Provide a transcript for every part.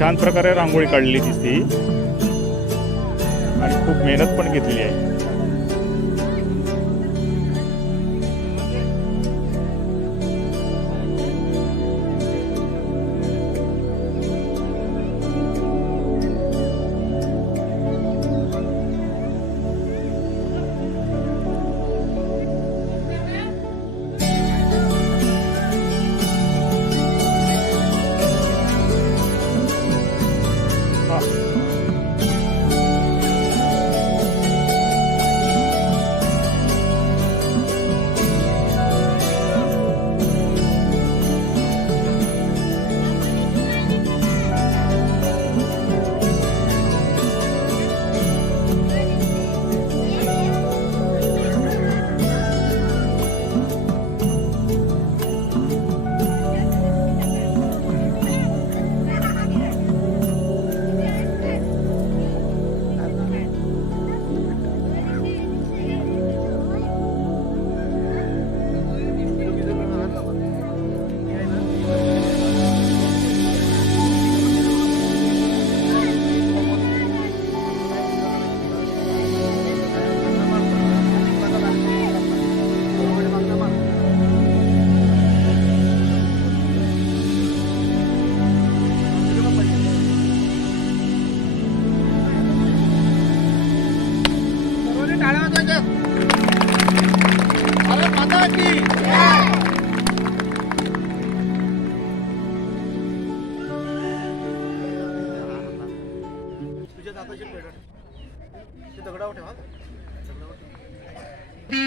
छान प्रकारे रांगोळी काढलेली दिसते आणि खूप मेहनत पण घेतलेली आहे.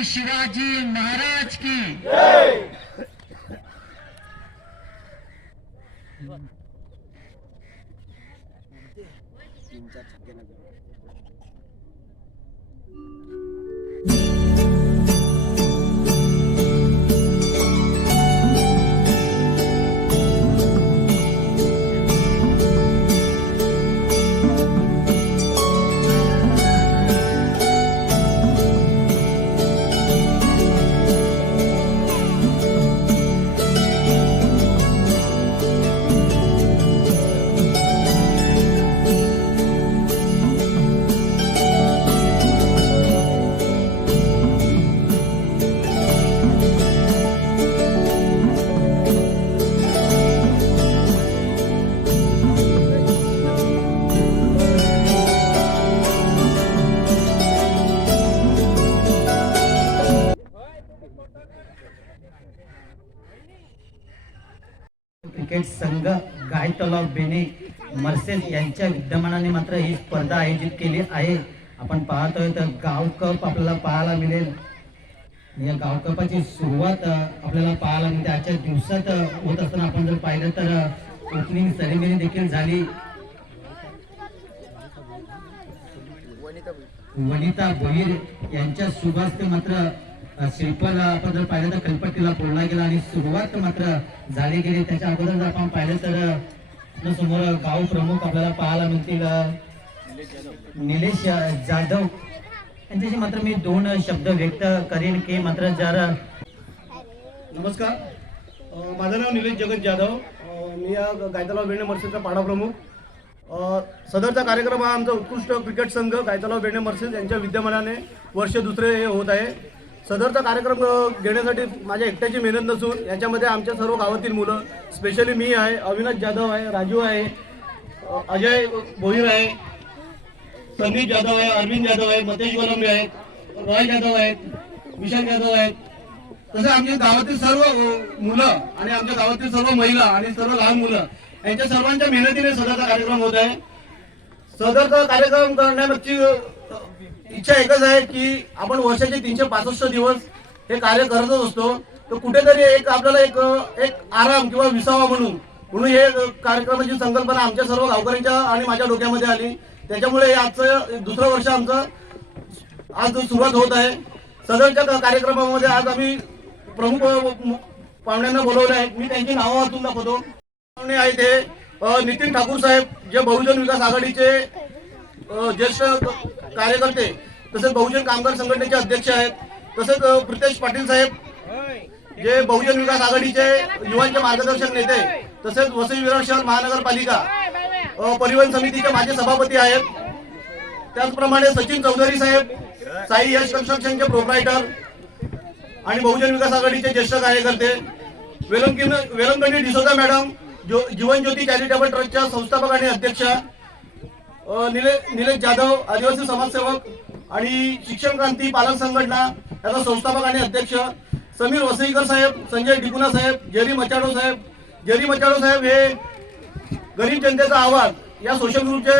शिवाजी महाराज की क्रिकेट संघ गायतलाव बेणे मर्सेल यांच्या विद्यमानाने मात्र ही स्पर्धा आयोजित केली आहे. आपण पाहतोय तर गाव कप आपल्याला पाहायला मिळेल. या गाव कपाची सुरुवात आपल्याला पाहायला मिळते आजच्या दिवसात होत असताना आपण जर पाहिलं तर ओपनिंग सेरेमनी देखील झाली. वनिता भोईर यांच्या शुभास्ते मात्र शिल्पल आपण जर पाहिलं तर कलपट्टीला बोलला गेला आणि सुरुवात मात्र झाली गेली. त्याच्या अगोदर जर आपण पाहिलं तर समोर गाव प्रमुख आपल्याला पाहायला मिळतील निलेश जाधव यांच्याशी मात्र मी दोन शब्द व्यक्त करेन की मात्र जर नमस्कार, माझं नाव निलेश जगत जाधव, मी या गायतलाव बेणे मर्सेसचा पाडा प्रमुख. सदरचा कार्यक्रम हा आमचा उत्कृष्ट क्रिकेट संघ गायतलाव बेणे मर्सेस यांच्या विद्यमानाने वर्ष दुसरे हे होत आहे. सदरचा कार्यक्रम घेण्यासाठी माझ्या एकट्याची मेहनत नसून याच्यामध्ये आमच्या सर्व गावातील मुलं, स्पेशली मी आहे, अविनाश जाधव आहे, राजू आहे, अजय भोईर आहे, संदीप जाधव आहे, अरविंद जाधव आहे, मतेश गोलंबे आहेत, रॉय जाधव आहेत, विशाल जाधव आहेत, तसं आमच्या गावातील सर्व मुलं आणि आमच्या गावातील सर्व महिला आणि सर्व लहान मुलं यांच्या सर्वांच्या मेहनतीने सदरचा कार्यक्रम होत आहे. सदरचा कार्यक्रम करण्याची इच्छा एकच आहे की आपण वर्षाचे 365 दिवस हे कार्य करतच असतो, तर कुठेतरी एक आपल्याला एक आराम किंवा विसावा म्हणून हे कार्यक्रमाची संकल्पना आमच्या सर्व गावकऱ्यांच्या आणि माझ्या डोक्यामध्ये आली. त्याच्यामुळे आजचं दुसरं वर्ष आमचं आज सुरुवात होत आहे. सदरच्या कार्यक्रमामध्ये आज आम्ही प्रमुख पाहुण्यांना बोलवले आहेत. मी त्यांची नावं वाचून दाखवतो. पाहुणे आहेत हे नितीन ठाकूर साहेब, जे बहुजन विकास आघाडीचे ज्येष्ठ कार्यकर्ते तसेच बहुजन कामगार संघटनेचे अध्यक्ष आहेत. तसेच प्रितेश पाटील साहेब, जे बहुजन विकास आघाडीचे युवांचे मार्गदर्शक नेते, तसेच वसई विरार शहर महानगरपालिका परिवहन समितीचे माजी सभापती आहेत. त्याचप्रमाणे सचिन चौधरी साहेब, साई यश कन्स्ट्रक्शनचे प्रोप्रायटर आणि बहुजन विकास आघाडीचे ज्येष्ठ कार्यकर्ते, वेलंकणी डिसोजा मॅडम, जीवन ज्योती चॅरिटेबल ट्रस्टच्या संस्थापक आणि अध्यक्ष, निलेश जाधव, आदिवासी समाजसेवक आणि शिक्षण क्रांती पालक संघटना याचा संस्थापक आणि अध्यक्ष, समीर वसईकर साहेब, संजय डिकुना साहेब, जेरी मचाडो साहेब हे गरीब जनतेचा आवाज या सोशल ग्रुपचे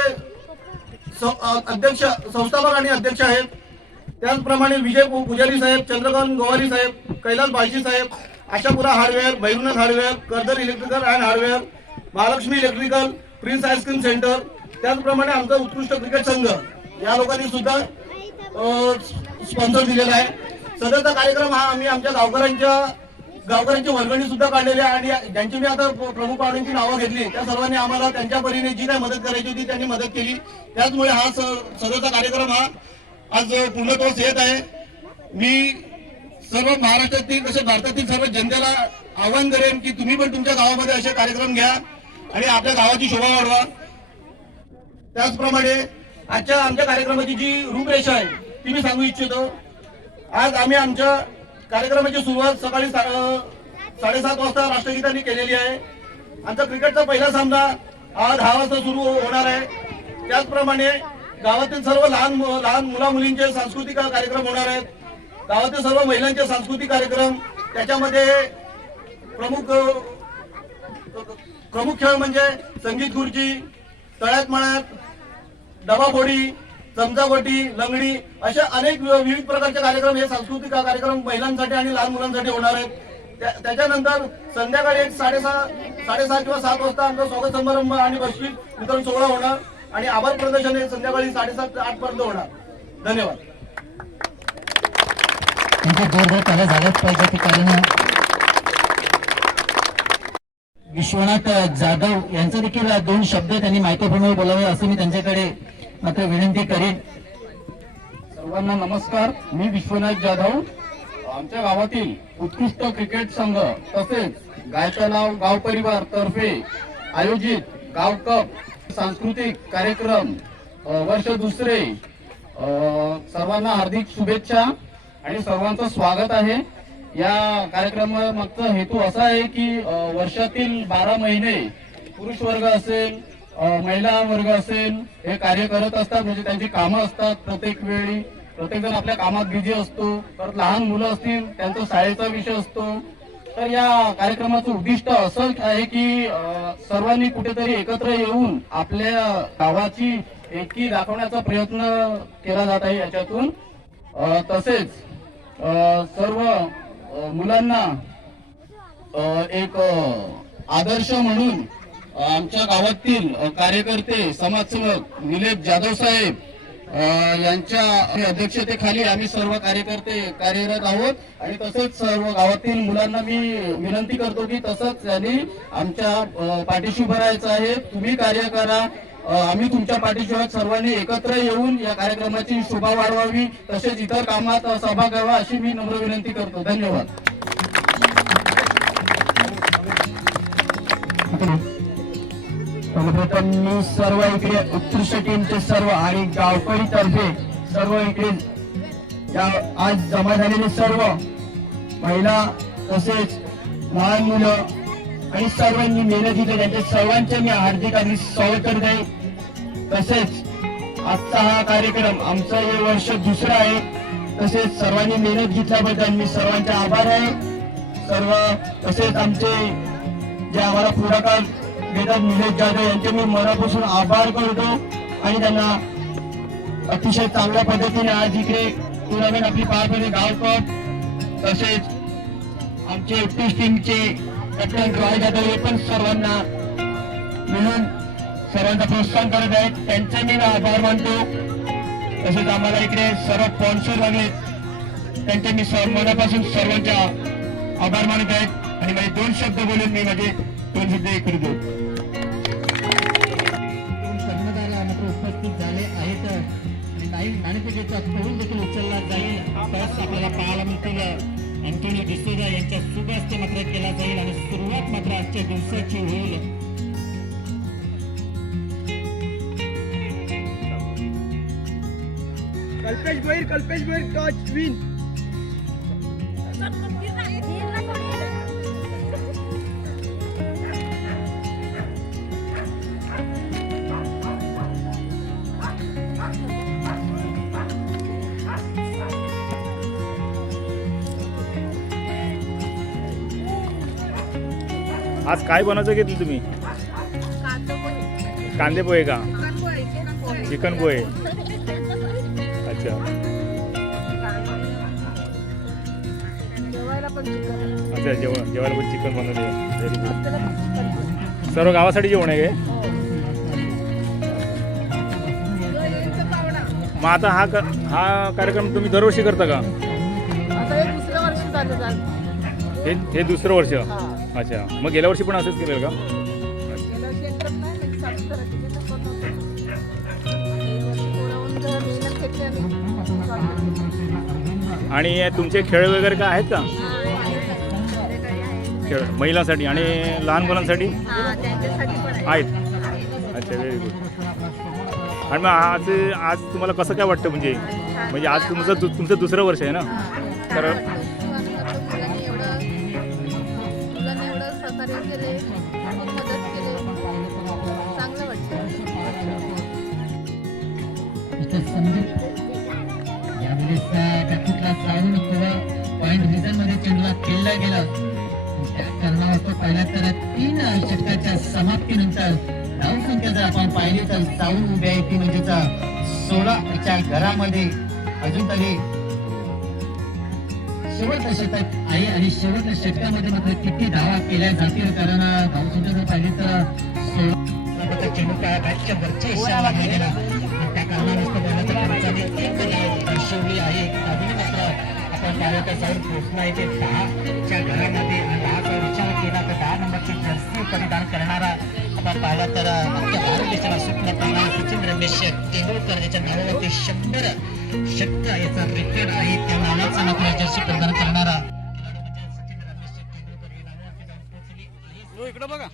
अध्यक्ष, संस्थापक आणि अध्यक्ष आहेत. त्याचप्रमाणे Vijay Pujari Saheb, Chandrakant Gowari Saheb, Kailas Balshi Saheb, Ashapura hardware, Bhairavnath hardware, Kardar electrical and hardware, Mahalakshmi electrical, prince ice cream centre, त्याचप्रमाणे आमचा उत्कृष्ट क्रिकेट संघ या लोकांनी सुद्धा स्पॉन्सर दिलेला आहे. सदरचा कार्यक्रम हा आम्ही आमच्या गावकऱ्यांची वर्गणी सुद्धा काढलेली आहे आणि ज्यांची मी आता प्रमुख पाहुण्यांची नावं घेतली त्या सर्वांनी आम्हाला त्यांच्या परीने जी काही मदत करायची होती त्यांनी मदत केली. त्याचमुळे हा सदरचा कार्यक्रम हा आज पूर्णत्वास येत आहे. मी सर्व महाराष्ट्रातील तसेच भारतातील सर्व जनतेला आवाहन करेन की तुम्ही पण तुमच्या गावामध्ये असे कार्यक्रम घ्या आणि आपल्या गावाची शोभा वाढवा. त्याचप्रमाणे आजच्या आमच्या कार्यक्रमाची जी रूपरेषा आहे ती मी सांगू इच्छितो. आज आम्ही आमच्या कार्यक्रमाची सुरुवात सकाळी 7:30 वाजता राष्ट्रगीतांनी केलेली आहे. आमचा क्रिकेटचा पहिला सामना आज 10 वाजता सुरू होणार आहे. त्याचप्रमाणे गावातील सर्व लहान मुला मुलींचे सांस्कृतिक कार्यक्रम होणार आहेत. गावातील सर्व महिलांचे सांस्कृतिक कार्यक्रम, त्याच्यामध्ये प्रमुख खेळ म्हणजे संगीत खुर्ची, तळ्यात मळ्यात, डबाफोडी, चमचागोटी, लंगडी असे अनेक विविध प्रकारचे कार्यक्रम हे सांस्कृतिक कार्यक्रम महिलांसाठी आणि लहान मुलांसाठी होणार आहेत. त्याच्यानंतर संध्याकाळी 6:30 किंवा 7 वाजता आमचा स्वागत समारंभ आणि बक्षीस वितरण सोहळा होणार आणि आभार प्रदर्शन हे संध्याकाळी 7:30 ते 8 पर्यंत होणार. धन्यवाद. त्यांचे जोरदार त्याला झालंच पाहिजे ते कारण विश्वनाथ जाधव यांचं देखील 2 शब्द त्यांनी मायक्रोफोनवर बोलावे असं मी त्यांच्याकडे मात्र विनंती करेन. सर्वांना नमस्कार. मी विश्वनाथ जाधव. आमच्या गावातील उत्कृष्ट क्रिकेट संघ तसेच गायतलाव गाव परिवार तर्फे आयोजित गाव कप सांस्कृतिक कार्यक्रम वर्ष दुसरे, सर्वांना हार्दिक शुभेच्छा आणि सर्वांचं स्वागत आहे. या कार्यक्रमामागचा हेतू असा आहे की वर्षातील 12 महिने पुरुष वर्ग असेल, महिला वर्ग असेल, हे कार्य करत असतात. म्हणजे त्यांची कामं असतात. प्रत्येक वेळी प्रत्येक जण आपल्या कामात बिझी असतो. परत लहान मुलं असतील त्यांचा शाळेचा विषय असतो. तर या कार्यक्रमाचं उद्दिष्ट असं आहे की सर्वांनी कुठेतरी एकत्र येऊन आपल्या गावाची एकी दाखवण्याचा प्रयत्न केला जात आहे याच्यातून. तसेच सर्व मुलांना एक आदर्श म्हणून आमच्या गावातील कार्यकर्ते समाजसेवक निलेश जाधव साहेब यांच्या अध्यक्षतेखाली आम्ही सर्व कार्यकर्ते कार्यरत आहोत. आणि तसेच सर्व गावातील मुलांना मी विनंती करतो की तसंच त्यांनी आमच्या पाठीशी उभं राहायचं आहे. तुम्ही कार्य करा, आम्ही तुमच्या पाठीशी आहोत. सर्वांनी एकत्र येऊन या कार्यक्रमाची शोभा वाढवावी, तसेच इतर कामात सहभाग घ्यावा अशी मी नम्र विनंती करतो. धन्यवाद. सर्वप्रथम मी सर्व इकडे उत्कृष्ट टीमचे सर्व आणि गावकरी तर्फे सर्व इकडे आज जमा झालेले सर्व महिला तसेच लहान मुलं आणि सर्वांनी मेहनत घेतली त्यांच्या सर्वांचे मी हार्दिक स्वागत करत आहे. तसेच आजचा हा कार्यक्रम आमचं हे वर्ष दुसरं आहे. तसेच सर्वांनी मेहनत घेतल्याबद्दल मी सर्वांचे आभार आहे. सर्व तसेच आमचे जे आम्हाला पुढाकार देतात निलेश जाधव यांचे मी मनापासून आभार करतो आणि त्यांना अतिशय चांगल्या पद्धतीने आज इकडे टुर्नामेंट आपली पार पडली गाव कप. तसेच आमचे उत्कृष्ट टीमचे कॅप्टन रॉय जाधव हे पण सर्वांना मिळून सर्वांचा प्रोत्साहन करत आहेत, त्यांचे मी आभार मानतो. तसेच आम्हाला इकडे सर्व स्पॉन्सर लागले त्यांचे मी मनापासून सर्वांच्या आभार मानत आहेत. आणि माझे 2 शब्द बोलून मी माझे 2 शब्द करतो. उपस्थित झाले आहेत आणि काही नाणेफेकीचा तोल देखील उचलला जाईल. त्यास आपल्याला पाहायला मिळतील अँटोनी डिसोजा यांच्या शुभ हस्ते मात्र केला जाईल आणि सुरुवात मात्र आजच्या दिवसाची होईल. Kalpesh Bhoir touch win. आज काय बनवायचं घेतलं तुम्ही? कांदे पोहे का? चिकन पोहे. अच्छा अच्छा, जेवायला पण चिकन बनवले. Very good. सर्व गावासाठी जेवण आहे काय? मग आता हा कार्यक्रम तुम्ही दरवर्षी करता का? हे दुसरं वर्ष. अच्छा, मग गेल्या वर्षी पण असंच केलं का? आणि तुमचे खेळ वगैरे काय आहेत का? खेळ महिलांसाठी आणि लहान मुलांसाठी आहेत. अच्छा, व्हेरी गुड. आणि मग आज तुम्हाला कसं काय वाटतं? म्हणजे आज तुमचं दुसरं वर्ष आहे ना, तर यावेळेस गतीतला जाऊन पॉइंट रिझन मध्ये चेंडूला खेळला गेला. त्या कारणास्तव पहिल्या तर 3 षटकाच्या समाप्तीनंतर धावसंख्या जर आपण पाहिली तर जाऊन उभ्या आहे ती म्हणजेच 16च्या घरामध्ये अजून तरी शेवटचं षटक आहे आणि शेवटच्या षटकामध्ये मात्र किती धावा केल्या जातील, कारण धावसंख्या जर पाहिली तर 16 चेंडू त्या बॅटच्या वरच्या हिस्साला गेलेला. त्या कारणास्तव एक धाव दर्शवली आहे. अजूनही मात्र आपण पाहिलं जाऊन पोहोचला आहे ते 10च्या घरामध्ये. 10चा विचार केला तर 10 नंबरची जर्सी परिधान करणारा आपण पाहिला तर भारत देशाला स्वप्न करणारा सचिन रमेश तेंडुलकर ज्याच्या नावावरती 100 षटक याचा रेकॉर्ड आहे, त्या नावाचा मात्र जर्सी परिधान करणारा सचिन रमेश तेंडुलकर या नावावरती जाऊन पोहोचली. इकडे बघा.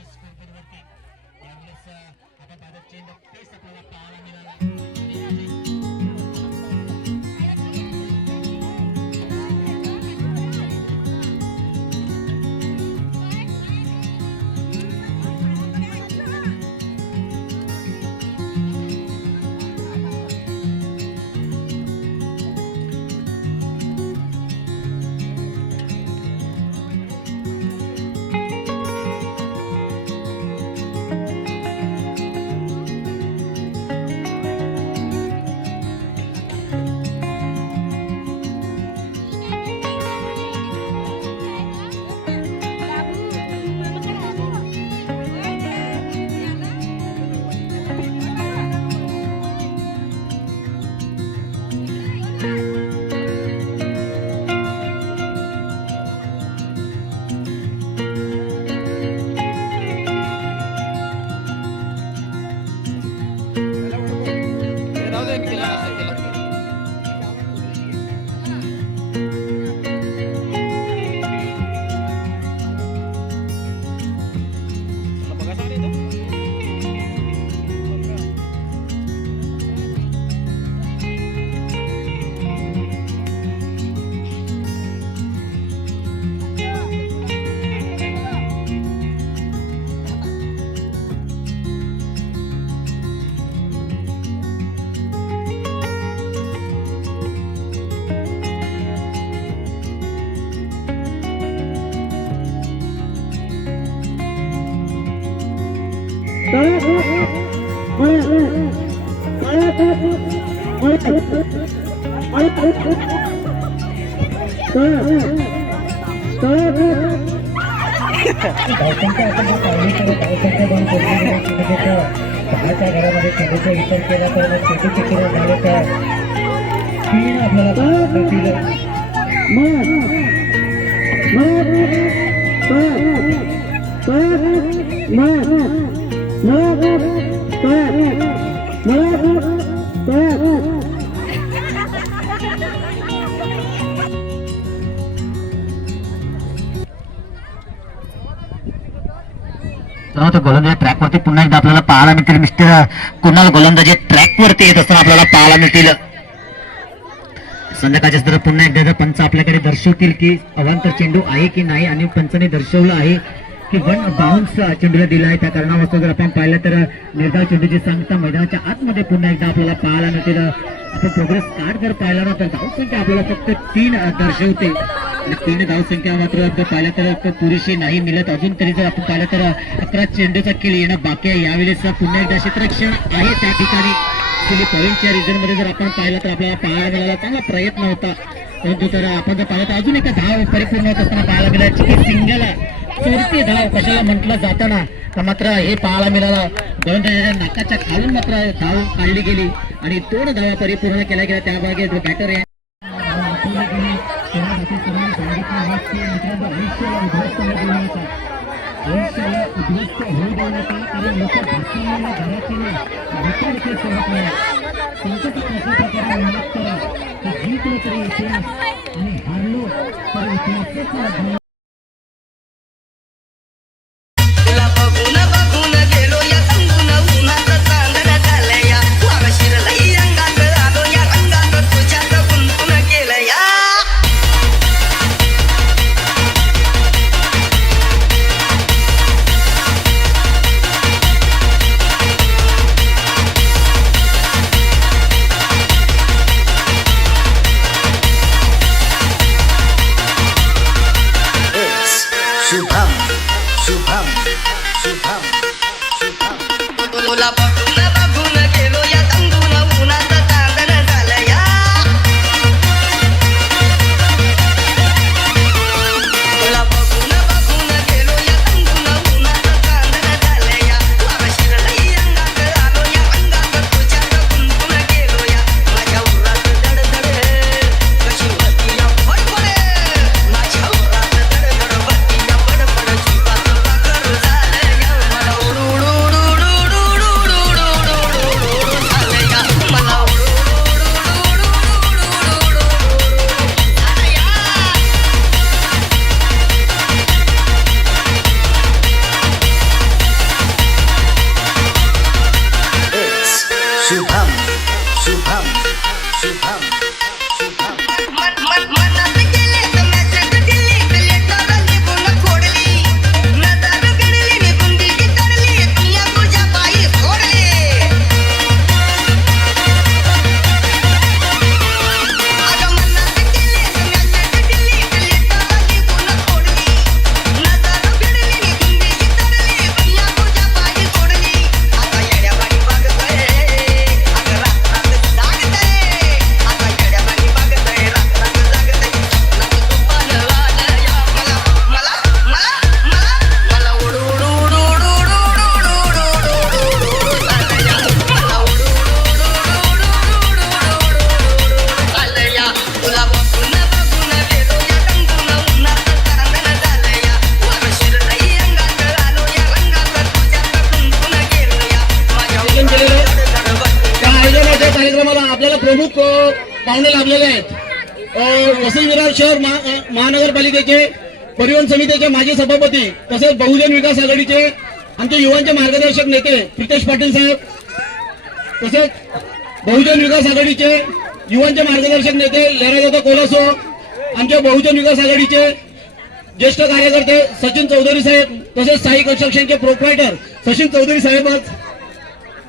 दहाच्या घरामध्ये चेंडूचा विचार केला तर चेंडूचे किरण झाले तर 3 आपल्याला गोलंदाजी ट्रॅक वरती पुन्हा एकदा आपल्याला पाहायला मिळतील. मिस्टर कुणाल गोलंदाजी ट्रॅक वरती येत असताना आपल्याला पाहायला मिळतील. संध्याकाळच्या तर पुन्हा एकदा पंच आपल्याकडे दर्शवतील की अवांतर चेंडू आहे की नाही आणि पंचाने दर्शवलं आहे की वन बाउन्स चेंडूला दिला आहे. त्या कारणावास्तव जर आपण पाहिलं तर निर्धाव चेंडूची सांगता मैदानाच्या आतमध्ये पुन्हा एकदा आपल्याला पाहायला मिळते. आपण प्रोग्रेस कार्ड जर पाहिला ना तर धावसंख्या आपल्याला फक्त 3 दर्शवते. 3 धावसंख्या मात्र जर पाहिलं तर पुरेशी नाही मिळत. अजून तरी जर आपण पाहिलं तर 11 चेंडूचा खेळ येणं बाकी आहे. यावेळेस पुन्हा एकदा क्षेत्ररक्षण आहे त्या ठिकाणी. पॉईंटच्या रिझन मध्ये जर आपण पाहिलं तर आपल्याला पाहायला मिळाला चांगला प्रयत्न होता, परंतु तर आपण जर पाहिलं तर अजून एका धाव परिपूर्ण होत असताना पाहायला मिळायची की सिंगल चोरती धाव कशाला म्हटलं जाताना मात्र हे पाहायला मिळालं. गोलंदाजाच्या नाकाच्या खालून मात्र धाव काढली गेली आणि 2 धावा परिपूर्ण केल्या गेल्या. त्यामागे बॅटर प्रमुख पाहुणे लाभलेले आहेत. वसई विरार शहर महानगरपालिकेचे परिवहन समितीचे माजी सभापती तसेच बहुजन विकास आघाडीचे आमचे युवांचे मार्गदर्शक नेते प्रितेश पाटील साहेब, तसेच बहुजन विकास आघाडीचे युवांचे मार्गदर्शक नेते लहरादादा कोलासो, आमच्या बहुजन विकास आघाडीचे ज्येष्ठ कार्यकर्ते सचिन चौधरी साहेब, तसेच साई कन्स्ट्रक्शनचे प्रोप्रायटर सचिन चौधरी साहेब,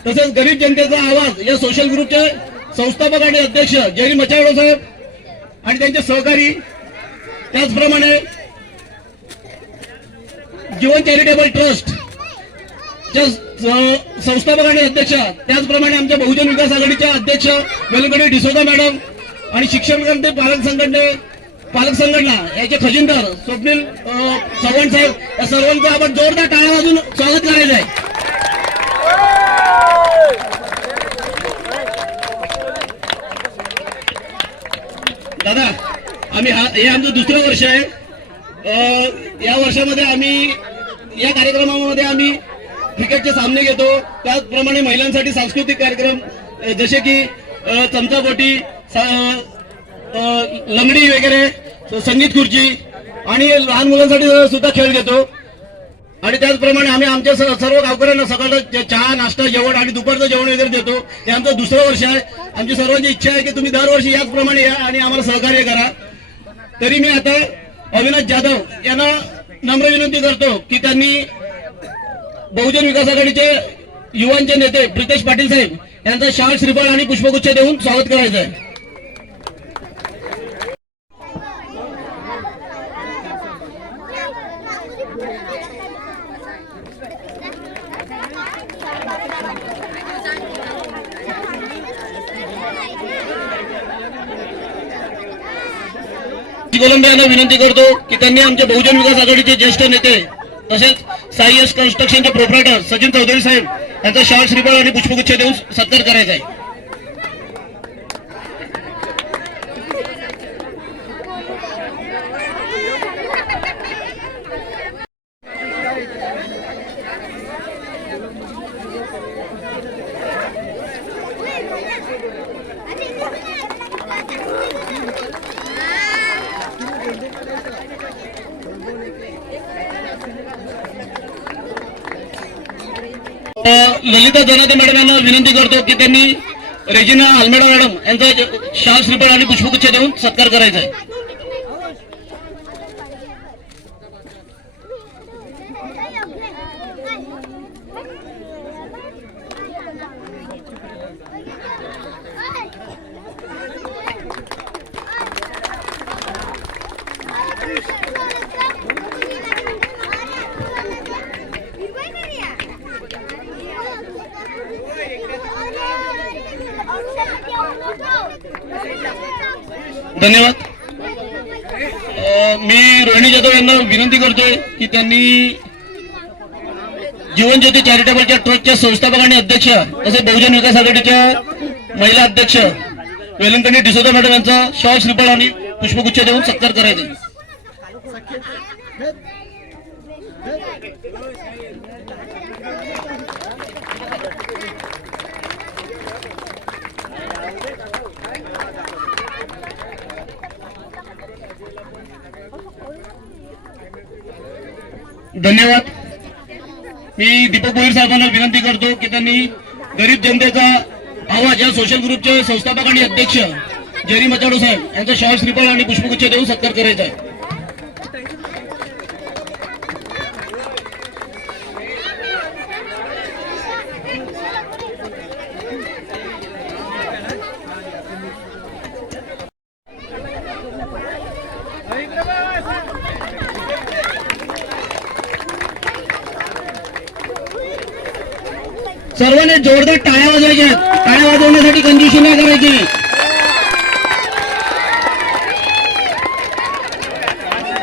तसेच गरीब जनतेचा आवाज या सोशल ग्रुपचे संस्थापक आणि अध्यक्ष जेरी मचावडे साहेब आणि त्यांचे सहकारी, त्याचप्रमाणे जीवन चॅरिटेबल ट्रस्ट संस्थापक आणि अध्यक्ष, त्याचप्रमाणे आमच्या बहुजन विकास आघाडीचे अध्यक्ष वेलंकडी डिसोजा मॅडम आणि शिक्षण करते पालक संघटना याचे खजिनदार स्वप्नील चव्हाण साहेब, या सर्वांचं आपण जोरदार टाळ्या वाजून स्वागत करायचं आहे. दादा, आम्ही हे आमचं दुसरं वर्ष आहे. या वर्षामध्ये आम्ही या कार्यक्रमामध्ये आम्ही क्रिकेटचे सामने घेतो, त्याचप्रमाणे महिलांसाठी सांस्कृतिक कार्यक्रम जसे की चमचाबोटी, लंगडी वगैरे, संगीत खुर्ची आणि लहान मुलांसाठी सुद्धा खेळ घेतो. आणि त्याचप्रमाणे आम्ही आमच्या सर्व गावकऱ्यांना सकाळचं चहा नाश्ता जेवण आणि दुपारचं जेवण वगैरे देतो. हे आमचं दुसरं वर्ष आहे. आमची सर्वांची इच्छा आहे की तुम्ही दरवर्षी याचप्रमाणे या आणि आम्हाला सहकार्य करा. तरी मी आता अविनाश जाधव यांना नम्र विनंती करतो की त्यांनी बहुजन विकास आघाडीचे युवांचे नेते प्रितेश पाटील साहेब यांचा शाल श्रीफळ आणि पुष्पगुच्छ देऊन स्वागत करायचं आहे. कोलंबे यांना विनंती करतो की त्यांनी आमच्या बहुजन विकास आघाडीचे ज्येष्ठ नेते तसेच साई एस कन्स्ट्रक्शनचे प्रोप्रायटर सचिन चौधरी साहेब यांचा शाल श्रीफळ आणि पुष्पगुच्छ देऊन सत्कार करायचा आहे. ललिता जनाते मॅडम यांना विनंती करतो की त्यांनी रेजिना आल्मेडा मॅडम यांचा शाल श्रीफळ आणि पुष्पगुच्छ देऊन सत्कार करायचा आहे. धन्यवाद. मी रोहिणी जाधव यांना विनंती करतोय की त्यांनी जीवन ज्योती चॅरिटेबलच्या ट्रस्टच्या संस्थापक आणि अध्यक्ष तसेच बहुजन विकास आघाडीच्या महिला अध्यक्ष वेलंकनी डिसोजा मॅडम यांचा शाल श्रीफळ आणि पुष्पगुच्छ देऊन सत्कार करायचा. धन्यवाद. मी दीपक भोईर साहेबांना विनंती करतो की त्यांनी गरीब जनतेचा आवाज या सोशल ग्रुपचे संस्थापक आणि अध्यक्ष जेरी मचाडो साहेब यांचा शाल श्रीफळ आणि पुष्पगुच्छ देऊन सत्कार करायचा आहे. सर्वांनी जोरदार टाळ्या वाजवायच्या. टाळ्या वाजवण्यासाठी कंजूसी नाही करायची.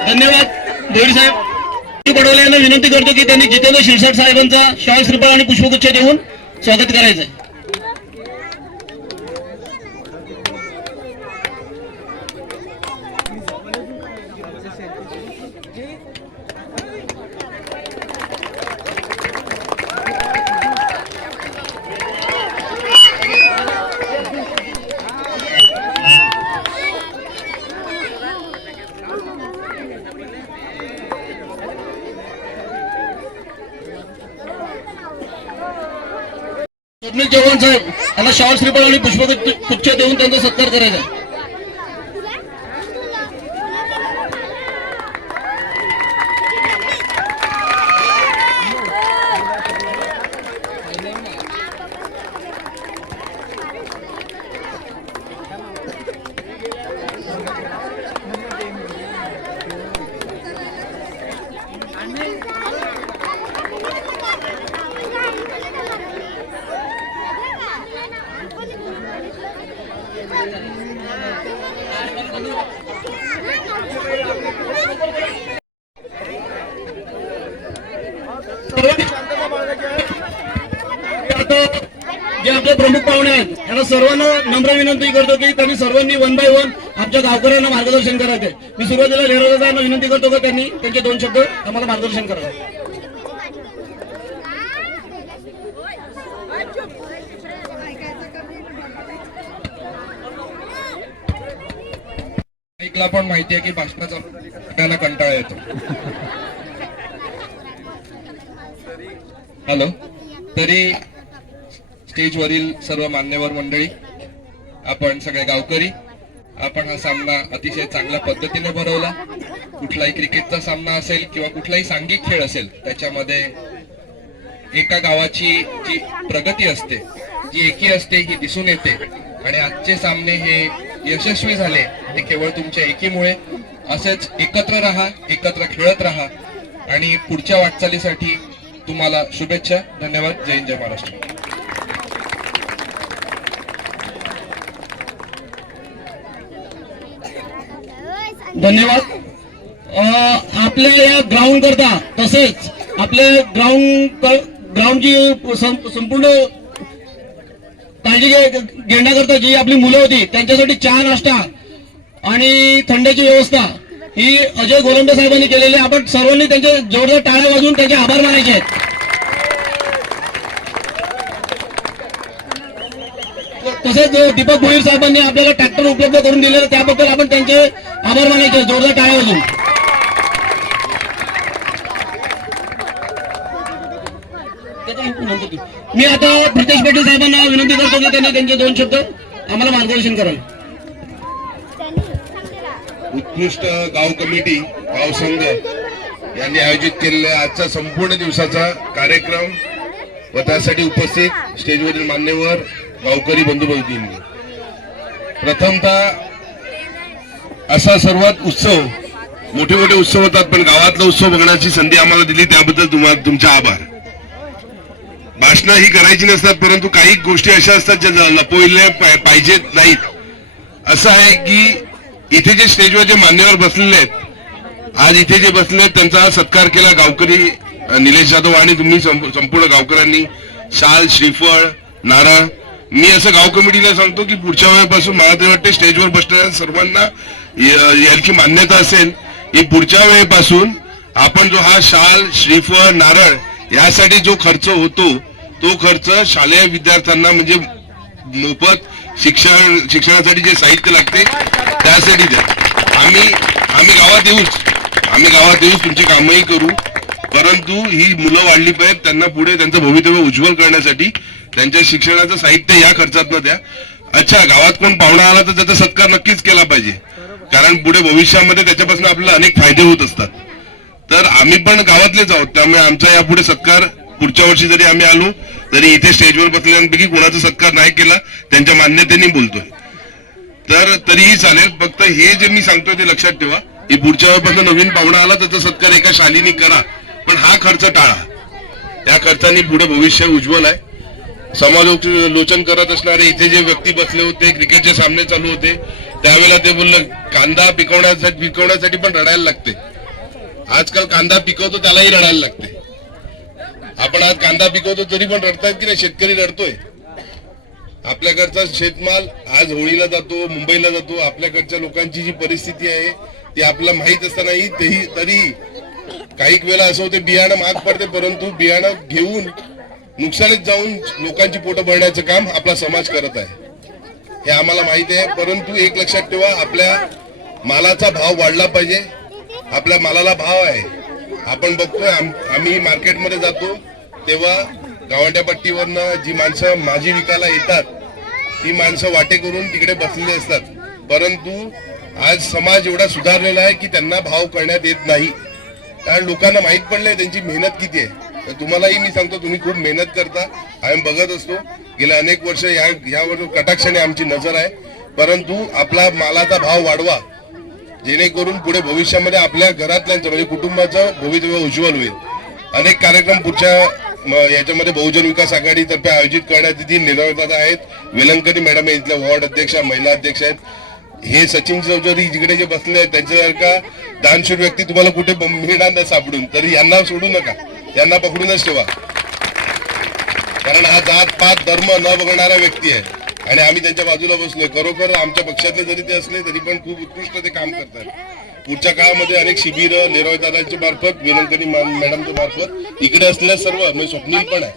धन्यवाद. भोईर साहेब बडोले यांना विनंती करतो की त्यांनी जितेंद्र शिरसाट साहेबांचा शाल श्रीफळ आणि पुष्पगुच्छ देऊन स्वागत करायचं आहे. स्वप्नील चव्हाण साहेब यांना शाल श्रीफळ आणि पुष्पगुच्छ देऊन त्यांचा सत्कार करायचा आहे. जे आपले प्रमुख पाहुणे आहेत त्यांना सर्वांना नम्र विनंती करतो की त्यांनी सर्वांनी 1 बाय 1 आमच्या गावकऱ्यांना मार्गदर्शन करायचे. मी सुरुवातीला लेरोदांना विनंती करतो की त्यांनी त्यांचे 2 शब्द आम्हाला मार्गदर्शन करावे. ऐकला पण माहिती आहे की भाषणाचा कंटाळा येतो. हॅलो. तरी स्टेजवरील सर्व मान्यवर मंडळी, आपण सगळे गावकरी, आपण हा सामना अतिशय चांगल्या पद्धतीने भरवला. कुठलाही क्रिकेटचा सामना असेल किंवा कुठलाही सांघिक खेळ असेल, त्याच्यामध्ये एका गावाची जी प्रगती असते, जी एकी असते, ही दिसून येते. आणि आजचे सामने हे यशस्वी झाले ते केवळ तुमच्या एकीमुळे. असेच एकत्र राहा, एकत्र खेळत राहा आणि पुढच्या वाटचालीसाठी तुम्हाला शुभेच्छा. धन्यवाद. जय हिंद, जय महाराष्ट्र. धन्यवाद. आपल्या या ग्राउंड करता तसेच आपल्या ग्राउंडची संपूर्ण काळजी घेण्याकरता जी आपली मुलं होती त्यांच्यासाठी चहा नाश्ता आणि थंड्याची व्यवस्था ही अजय गोलंबे साहेबांनी केलेली. आपण सर्वांनी त्यांचे जोरदार टाळ्या वाजवून त्यांचे आभार मानायचे आहेत. तसेच दीपक भोईर साहेबांनी आपल्याला ट्रॅक्टर उपलब्ध करून दिलेलं, त्याबद्दल आपण त्यांचे आभार मानायचे. जोरदार टाळ्या वाजवून. मी आता प्रितेश पाटील साहेबांना विनंती करतो की त्यांनी त्यांचे 2 शब्द आम्हाला मार्गदर्शन कराल. उत्कृष्ट गाव कमिटी, गाव संघ यांनी आयोजित केलेल्या आजचा संपूर्ण दिवसाचा कार्यक्रम व त्यासाठी उपस्थित स्टेजवरील मान्यवर गावकरी बंधू भगिनींनी, प्रथमतः असा सर्वात उत्सव, मोठे मोठे उत्सव होतात पण गावातला उत्सव बघण्याची संधी आम्हाला दिली त्याबद्दल तुमचे आभार. भाषणं ही करायची नसतात, परंतु काही गोष्टी अशा असतात ज्या लपवल्या पाहिजेत नाहीत. असं आहे की इथे जे स्टेजवर जे मान्यवर बसलेले आहेत, आज इथे जे बसलेले आहेत त्यांचा सत्कार केला गावकरी निलेश जाधव आणि तुम्ही संपूर्ण गावकऱ्यांनी. शाल, श्रीफळ, नारळ. मी असं गाव कमिटीला सांगतो की पुढच्या वेळेपासून मला ते वाटते स्टेजवर बसणाऱ्या सर्वांना याची मान्यता असेल की पुढच्या वेळेपासून आपण जो हा शाल, श्रीफळ, नारळ यासाठी जो खर्च होतो तो खर्च शालेय विद्यार्थ्यांना म्हणजे मोफत शिक्षणासाठी जे साहित्य लागते त्यासाठी द्या. आम्ही गावात येऊच तुमची कामही करू, परंतु ही मुलं वाढली पाहिजेत, त्यांना पुढे त्यांचं भवितव्य उज्ज्वल करण्यासाठी त्यांच्या शिक्षणाचं साहित्य या खर्चात न द्या. अच्छा, गावात कोण पाहुणा आला तर त्याचा सत्कार नक्कीच केला पाहिजे, कारण पुढे भविष्यामध्ये त्याच्यापासून आपल्याला अनेक फायदे होत असतात. तर आम्ही पण गावातलेच आहोत, त्यामुळे आमचा यापुढे सत्कार पुढच्या वर्षी जरी आम्ही आलो तरी इथे स्टेजवर बसलेल्यांपैकी कोणाचा सत्कार नाही केला त्यांच्या मान्यतेने बोलतोय, तर तरीही चालेल. फक्त हे जे मी सांगतोय ते लक्षात ठेवा की पुढच्या वेळेपासून नवीन पाहुणा आला त्याचा सत्कार एका शालीनी करा, पण हा खर्च टाळा. त्या खर्चाने पुढे भविष्य उज्ज्वल आहे. समालोचन करत असणारे इथे जे व्यक्ती बसले होते, क्रिकेटचे सामने चालू होते त्यावेळेला ते बोललं कांदा पिकवण्यासाठी पण रडायला लागते. आजकाल कांदा पिकवतो त्यालाही रडायला लागते. आपण आज कांदा पिकवतो तरी पण रडतात की नाही? शेतकरी रडतोय. आपल्याकडचा शेतमाल आज होळीला जातो, मुंबईला जातो. आपल्याकडच्या लोकांची जी परिस्थिती आहे ती आपल्याला माहीत असतानाही तरी काही वेळेला असं होते बियाणं महाग पडते, परंतु बियाणं घेऊन नुकसानीत जाऊन लोकांची पोटं भरण्याचं काम आपला समाज करत आहे, हे आम्हाला माहिती आहे. परंतु एक लक्षात ठेवा, आपल्या मालाचा भाव वाढला पाहिजे. आपल्या मालाला भाव आहे. आपण बघतोय, आम्ही मार्केटमध्ये जातो तेव्हा गावंड्यापट्टीवरनं जी माणसं भाजी विकायला येतात ती माणसं वाटे करून तिकडे बसलेली असतात, परंतु आज समाज एवढा सुधारलेला आहे की त्यांना भाव करण्यात येत नाही, कारण लोकांना माहीत पडलंय त्यांची मेहनत किती आहे. तर तुम्हालाही मी सांगतो, तुम्ही खूप मेहनत करता, आम्ही बघत असतो. गेल्या अनेक वर्ष यावर कटाक्षाने आमची नजर आहे, परंतु आपला मालाचा भाव वाढवा, जेणेकरून पुढे भविष्यामध्ये आपल्या घरातल्यांचं म्हणजे कुटुंबाचं भवितव्य उज्ज्वल होईल. अनेक कार्यक्रम पुढच्या याच्यामध्ये बहुजन विकास आघाडीतर्फे आयोजित करण्यात येतील. निलवदादा आहेत, वेलंकरी मॅडम इथल्या वॉर्ड अध्यक्षा, महिला अध्यक्ष आहेत. हे सचिन चौधरी जिकडे जे बसले आहेत त्यांच्यासारखा दानशूर व्यक्ती तुम्हाला कुठे मिळणार नाही सापडून, तरी यांना सोडू नका, यांना पकडूनच ठेवा, कारण हा जात पात धर्म न बघणारा व्यक्ती आहे आणि आम्ही त्यांच्या बाजूला बसलोय. खरोखर आमच्या पक्षातले जरी ते असले तरी पण खूप उत्कृष्ट ते काम करतात. पुढच्या काळामध्ये अनेक शिबिरं लेरवदादांच्या मार्फत, वेलंकरी मॅडमच्या मार्फत, इकडे असलेल्या सर्व म्हणजे स्वप्नील पण आहे,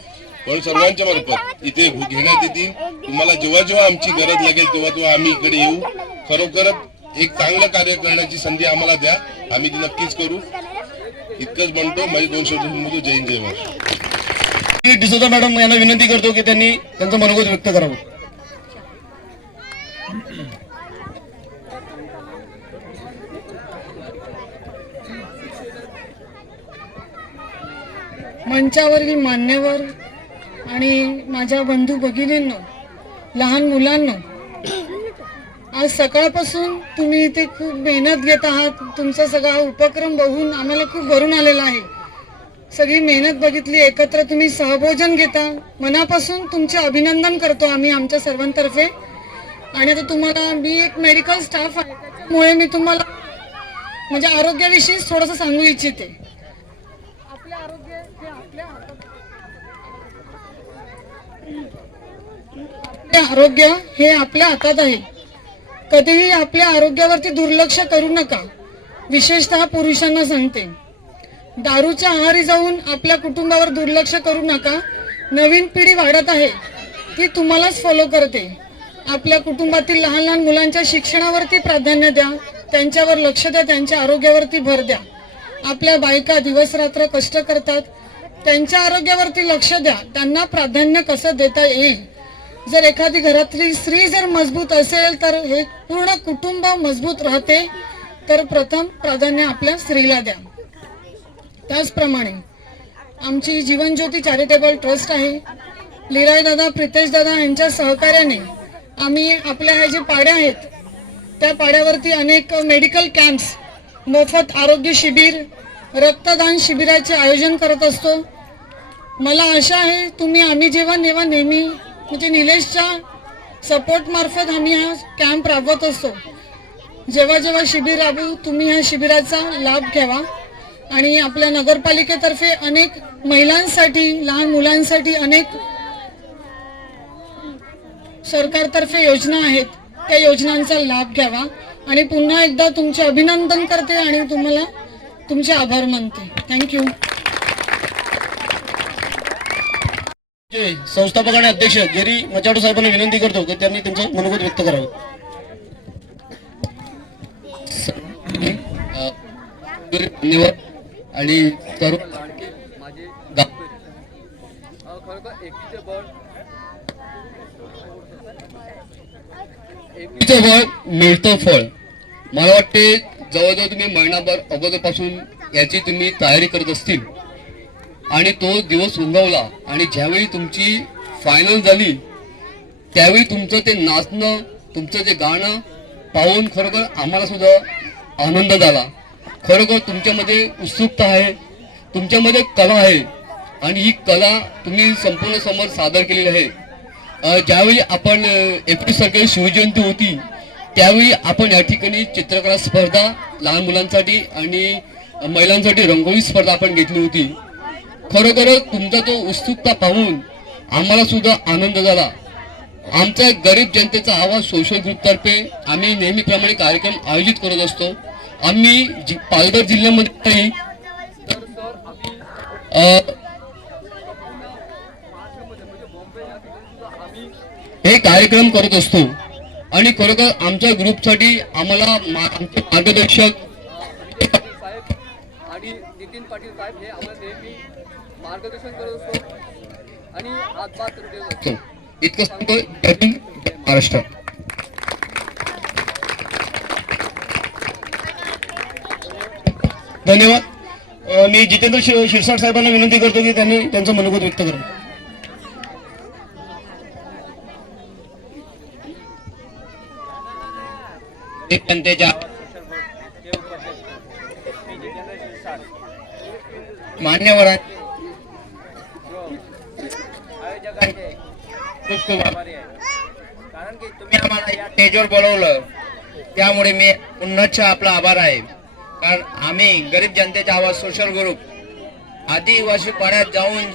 पण सर्वांच्या मार्फत इथे घेण्यात येतील. तुम्हाला जेव्हा जेव्हा आमची गरज लागेल तेव्हा आम्ही इकडे येऊ. खरोखरच एक चांगलं कार्य करण्याची संधी आम्हाला द्या, आम्ही ती नक्कीच करू. इतकंच म्हणतो. माझे 2 शब्द जय हिंद, जय महाराष्ट्र. डिसोजा मॅडम यांना विनंती करतो की त्यांनी त्यांचं मनोगत व्यक्त करावं. मंचावरील मान्यवर आणि माझ्या बंधू भगिनींनो, लहान मुलांनो, आज सकाळपासून तुम्ही इथे खूप मेहनत घेत आहात. तुमचा सगळा उपक्रम बघून आम्हाला खूप भरून आलेला आहे. सगळी मेहनत बघितली, एकत्र तुम्ही सहभोजन घेता. मनापासून तुमचे अभिनंदन करतो आम्ही आमच्या सर्वांतर्फे. आणि आता तुम्हाला, मी एक मेडिकल स्टाफ आहे, त्याच्यामुळे मी तुम्हाला म्हणजे आरोग्याविषयी थोडंसं सांगू इच्छिते. आपले आरोग्य हे आपल्या हातात, आपले आरोग्य हे आपल्या हातात आहे. कधीही आपल्या आरोग्यावरती दुर्लक्ष करू नका. विशेषतः पुरुषांना सांगते, दारूच्या आहारी जाऊन आपल्या कुटुंबावर दुर्लक्ष करू नका. नवीन पिढी वाढत आहे, ती तुम्हालाच फॉलो करते. आपल्या कुटुंबातील लहान लहान मुलांच्या शिक्षणावरती प्राधान्य द्या, त्यांच्यावर लक्ष द्या, त्यांच्या आरोग्यावरती भर द्या. आपल्या बायका दिवस रात्र कष्ट करतात, त्यांच्या आरोग्यावरती लक्ष द्या. त्यांना प्राधान्य कसं देता येईल. जर एखादी घरातली स्त्री जर मजबूत असेल तर हे पूर्ण कुटुंब मजबूत राहते. तर प्रथम प्राधान्य आपल्या स्त्रीला द्या. त्याचप्रमाणे आमची जीवनज्योती चॅरिटेबल ट्रस्ट आहे. लिराय दादा, प्रितेश दादा यांच्या सहकार्याने आम्ही आपल्या ह्या जे पाड्या आहेत त्या पाड्यावरती अनेक मेडिकल कॅम्प्स, मोफत आरोग्य शिबिर, रक्तदान शिबिराचे आयोजन करत असतो. मला आशा आहे आम्ही जेव्हा नेहमी म्हणजे निलेशच्या सपोर्ट मार्फत आम्ही हा कॅम्प राबवत असतो. जेव्हा शिबिर राबवू तुम्ही ह्या शिबिराचा लाभ घ्यावा. आणि आपल्या नगरपालिकेतर्फे अनेक महिलांसाठी, लहान मुलांसाठी अनेक सरकारतर्फे योजना आहेत, त्या योजनांचा लाभ घ्यावा. आणि पुन्हा एकदा तुमचे अभिनंदन करते आणि तुम्हाला तुमचे आभार मानते. थँक्यू. संस्थापक आणि अध्यक्ष जेरी मचाडो साहेबांना विनंती करतो की त्यांनी त्यांचं मनोगत व्यक्त करावं. धन्यवाद. आणि तरुण माझे खरोखर एकीचं बळ मिळतं फळ. मला वाटते जवळजवळ तुम्ही महिनाभर अगोदरपासून याची तुम्ही तयारी करत असतील आणि तो दिवस उगवला आणि ज्यावेळी तुमची फायनल झाली त्यावेळी तुमचं ते नाचणं, तुमचं ते गाणं पाहून खरोखर आम्हाला सुद्धा आनंद झाला. खरोखर तुमच्यामध्ये उत्सुकता आहे, तुमच्यामध्ये कला आहे आणि ही कला तुम्ही संपूर्ण समोर सादर केलेली आहे. ज्यावेळी आपण 31 तारखेला शिवजयंती होती त्यावेळी आपण या ठिकाणी चित्रकला स्पर्धा लहान मुलांसाठी आणि महिलांसाठी रंगोळी स्पर्धा आपण घेतली होती. खरोखरच तुमचा तो उत्सुकता पाहून आम्हाला सुद्धा आनंद झाला. आमचा गरीब जनतेचा आवाज सोशल ग्रुपतर्फे आम्ही नेहमीप्रमाणे कार्यक्रम आयोजित करत असतो. आम्ही पालघर जिल्ह्यामध्ये हे कार्यक्रम करत असतो आणि खरोखर आमच्या ग्रुपसाठी आम्हाला आमचे मार्गदर्शक आणि नितीन पाटील साहेब हे आम्हाला नेहमी मार्गदर्शन करत असतो आणि हातभार देत असतो. इतकं सांगतो. जय हिंद, जय महाराष्ट्र. धन्यवाद. मी जितेंद्र शिरसाट साहेबांना विनंती करतो की त्यांनी त्यांचं मनोगत व्यक्त करावं. जनतेच्या मान्यवर कारण की तुम्ही आम्हाला या स्टेजवर बोलवलं त्यामुळे मी पुन्हा आपला आभार आहे. कारण आम्ही गरीब जनतेचा आवाज सोशल ग्रुप आदिवासी पाड्यात जाऊन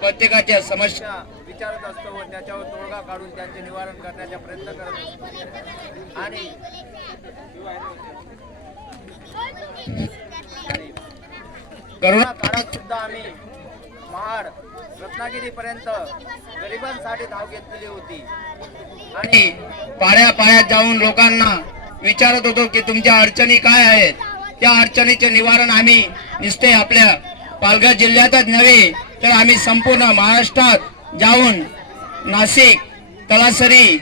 प्रत्येकाच्या समस्या विचारत असतो व त्याच्यावर तोडगा काढून त्यांचे निवारण करण्याचा प्रयत्न करत असतो. आणि करोना काळात सुद्धा आम्ही महाड रत्नागिरी पर्यंत गरिबांसाठी धाव घेतलेली होती आणि पाड्यात जाऊन लोकांना विचारत होतो की तुमच्या अडचणी काय आहेत. त्या अडचणीचे निवारण आम्ही नुसते आपल्या पालघर जिल्ह्यातच नव्हे तर आम्ही संपूर्ण महाराष्ट्रात जाऊन नाशिक, तलासरी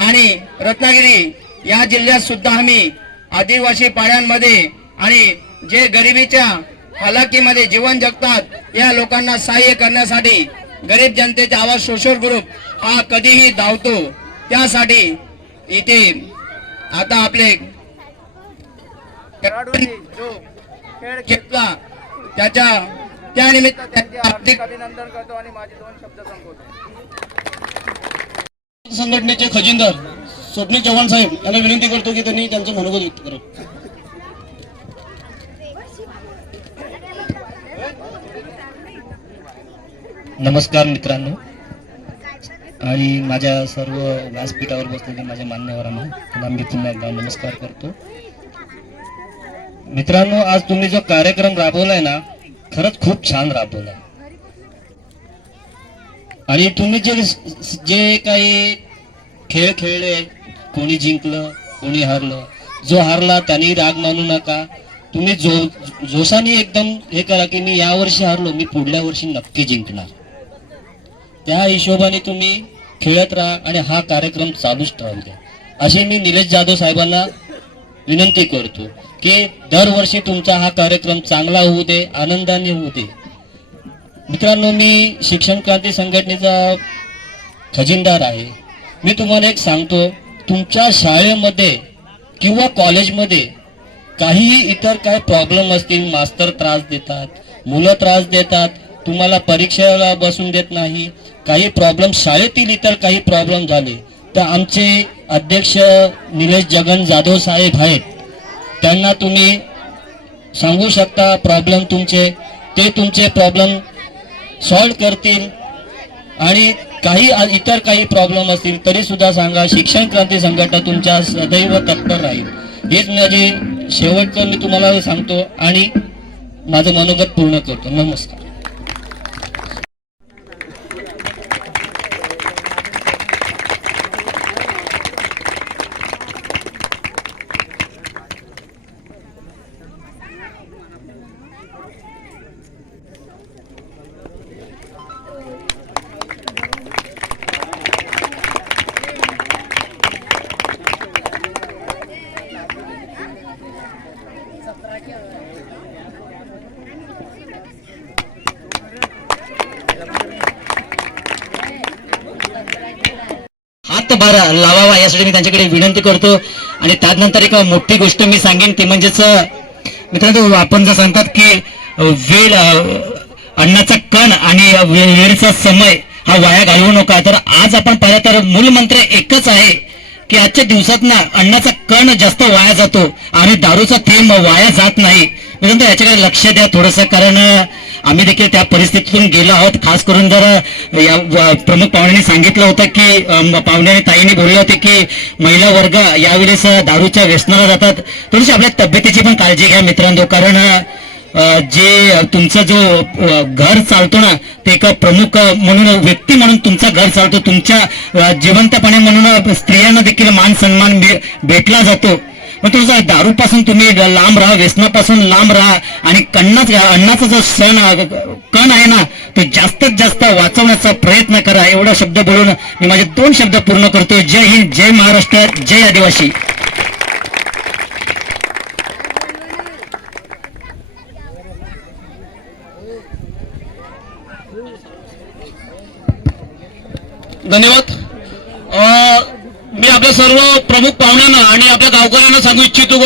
आणि रत्नागिरी या जिल्ह्यात सुद्धा आम्ही आदिवासी पाड्यांमध्ये आणि जे गरिबीच्या हालाकीमध्ये जीवन जगतात या लोकांना सहाय्य करण्यासाठी गरीब जनतेचा आवाज सोशल ग्रुप हा कधीही धावतो. त्यासाठी इथे आता आपले खेळाडूंनी जो खेळ घेतला त्या निमित्त त्यांचे हार्दिक अभिनंदन करतो आणि माझे 2 शब्द संपवतो. संघटनेचे खजिनदार स्वप्नील चव्हाण साहेब यांना विनंती करतो की त्यांनी त्यांचं मनोगत व्यक्त करावं. नमस्कार मित्रांनो आणि माझ्या सर्व व्यासपीठावर बसलेल्या माझ्या मान्यवरांना त्यांना मी पुन्हा एकदा नमस्कार करतो. मित्रांनो, आज तुम्ही जो कार्यक्रम राबवलाय ना, खरंच खूप छान राबवलाय. आणि तुम्ही जे काही खेळ खेळले, कोणी जिंकलं कोणी हारलं, जो हारला त्यांनी राग मानू नका. तुम्ही जोशाने एकदम हे करा की मी यावर्षी हारलो, मी पुढल्या वर्षी नक्की जिंकणार. त्या हिशोबाने तुम्ही खेळत राहा आणि हा कार्यक्रम चालूच राहू द्या अशी मी निलेश जाधव साहेबांना विनंती करतो की दरवर्षी तुमचा हा कार्यक्रम चांगला होऊ दे, आनंदाने होऊ दे. मित्रांनो, मी शिक्षण क्रांती संघटनेचा खजिनदार आहे. मी तुम्हाला एक सांगतो, तुमच्या शाळेमध्ये किंवा कॉलेजमध्ये काही इतर काय प्रॉब्लेम असतील, मास्तर त्रास देतात, मुलं त्रास देतात, तुम्हाला परीक्षेला बसून देत नाही, काही प्रॉब्लेम शाळेतील इतर काही प्रॉब्लेम झाले तर आमचे अध्यक्ष निलेश जगन जाधव साहेब आहेत, त्यांना तुम्ही सांगू शकता प्रॉब्लेम तुमचे, ते तुमचे प्रॉब्लेम सॉल्व करतील. आणि काही इतर काही प्रॉब्लेम असतील तरी सुद्धा सांगा. शिक्षण क्रांती संघटना तुमच्या सदैव तत्पर राहील. हेच माझे शेवटचं मी तुम्हाला सांगतो आणि माझं मनोगत पूर्ण करतो. नमस्कार. हात बारा लावावा यासाठी मी त्यांच्याकडे विनंती करतो. आणि त्यानंतर एक मोठी गोष्ट मी सांगेन ती म्हणजेच मित्रांनो, आपण जर सांगतात की वेळ अन्नाचा कण आणि वेळेचा समय हा वाया घालवू नका, तर आज आपण पाहिलं तर मूलमंत्र एकच आहे की आजच्या दिवसात ना अन्नाचा कण जास्त वाया जातो आणि दारूचा थेंब वाया जात नाही. मित्रांनो, याच्याकडे लक्ष द्या थोडंसं, कारण आम्ही देखील त्या परिस्थितीतून गेलो आहोत. खास करून जर या प्रमुख पाहुण्यांनी सांगितलं होतं की पाहुण्यांनी ताईने बोलले होते की महिला वर्ग यावेळेस दारूच्या व्यसनाला जातात. थोडीशी आपल्या तब्येतीची पण काळजी घ्या मित्रांनो, कारण जे तुमचा जो घर चालतो ना, ते एक प्रमुख म्हणून व्यक्ती म्हणून तुमचं घर चालतो. तुमच्या जिवंतपणे म्हणून स्त्रियांना देखील मान सन्मान भेटला जातो. मग तुझं दारूपासून तुम्ही लांब राहा, व्यसनापासून लांब राहा आणि अन्नाचा जो कण आहे ना, तो जास्तीत जास्त वाचवण्याचा प्रयत्न करा. एवढा शब्द बोलून मी माझे 2 शब्द पूर्ण करतो. जय हिंद, जय महाराष्ट्र, जय आदिवासी. धन्यवाद. मी आपल्या सर्व प्रमुख पाहुण्यांना आणि आपल्या गावकऱ्यांना सांगू इच्छितो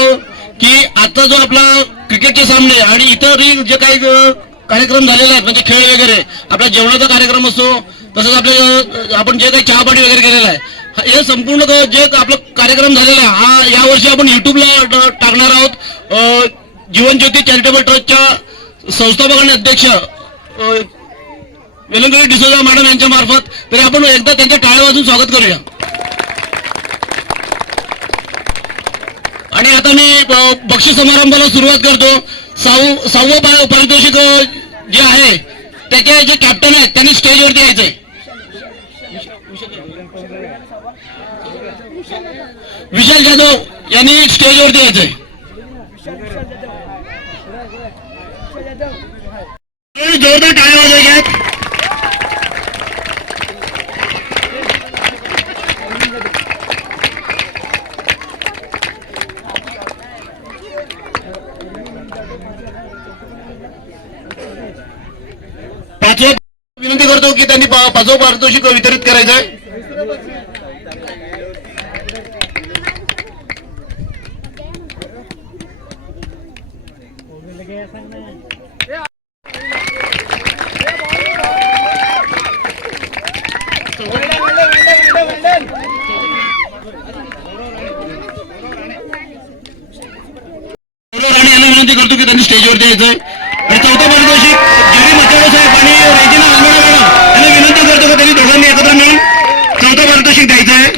की आता जो आपला क्रिकेटचे सामने आणि इतरही जे काही कार्यक्रम झालेले आहेत, म्हणजे खेळ वगैरे, आपला जेवणाचा कार्यक्रम असतो, तसंच आपले आपण जे काही चहापाणी वगैरे केलेलं आहे, हे संपूर्ण जे आपला कार्यक्रम झालेला आहे हा यावर्षी आपण युट्यूबला टाकणार आहोत. जीवनज्योती चॅरिटेबल ट्रस्टच्या संस्थापक आणि अध्यक्ष वेलंकरी डिसोजा मॅडम यांच्या मार्फत. तरी आपण एकदा त्यांच्या टाळ्या वाजून स्वागत करूया. आणि आता मी बक्षीस समारंभाला सुरुवात करतो. 6वं पारितोषिक जे आहे त्याचे जे कॅप्टन आहेत त्यांनी स्टेजवरती यायचंय. विशाल जाधव यांनी स्टेजवरती यायचंय. जोरदार टाळ्या वाजवायच्यात. करतो की त्यांनी पाचवं पारितोषिक वितरित करायचं आहे. राणे यांना विनंती करतो की त्यांनी स्टेजवरती यायचंय. आणि चौथा पारितोषिक जेरी मचाडे साहेब आणि रेजिना आलमेडा मॅडम यांना विनंती करतो की त्यांनी दोघांनी एकत्र मिळून चौथा पारितोषिक द्यायचं आहे.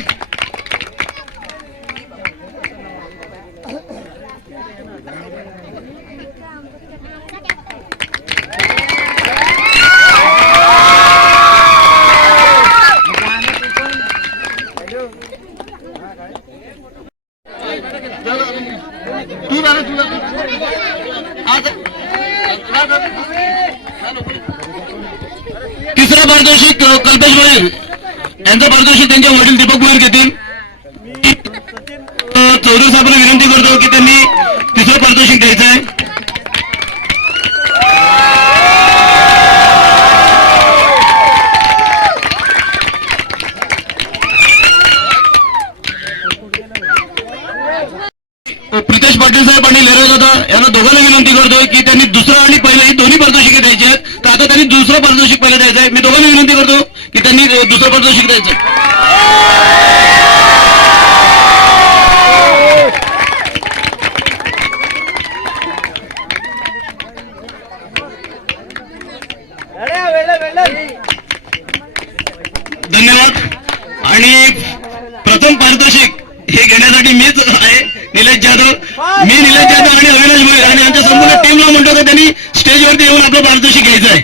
तिसरा पारितोषिक कल्पेश गोयल यांचं पारितोषिक त्यांचे वडील दीपक गोयल घेतील. चौधरी साहेबांना विनंती करतो की त्यांनी तिसरं पारितोषिक द्यायचं आहे. प्रितेश पाटील साहेब आणि लेरा दादा यांना दोघांना विनंती करतोय की त्यांनी दुसरं आणि पहिलं ही दोन्ही पारितोषिके द्यायची आहेत. तर आता त्यांनी दुसरं पारितोषिक पहिलं द्यायचं आहे. मी दोघांना विनंती करतो की त्यांनी दुसरं पारितोषिक द्यायचं. धन्यवाद. आणि प्रथम पारितोषिक हे घेण्यासाठी मीच आहे, निलेश जाधव. मी निलेश जाधव आणि अविनाश भोईर आणि आमच्या संपूर्ण टीमला म्हणतो की त्यांनी स्टेजवरती येऊन आपलं पारितोषिक घ्यायचं आहे.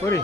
पुरी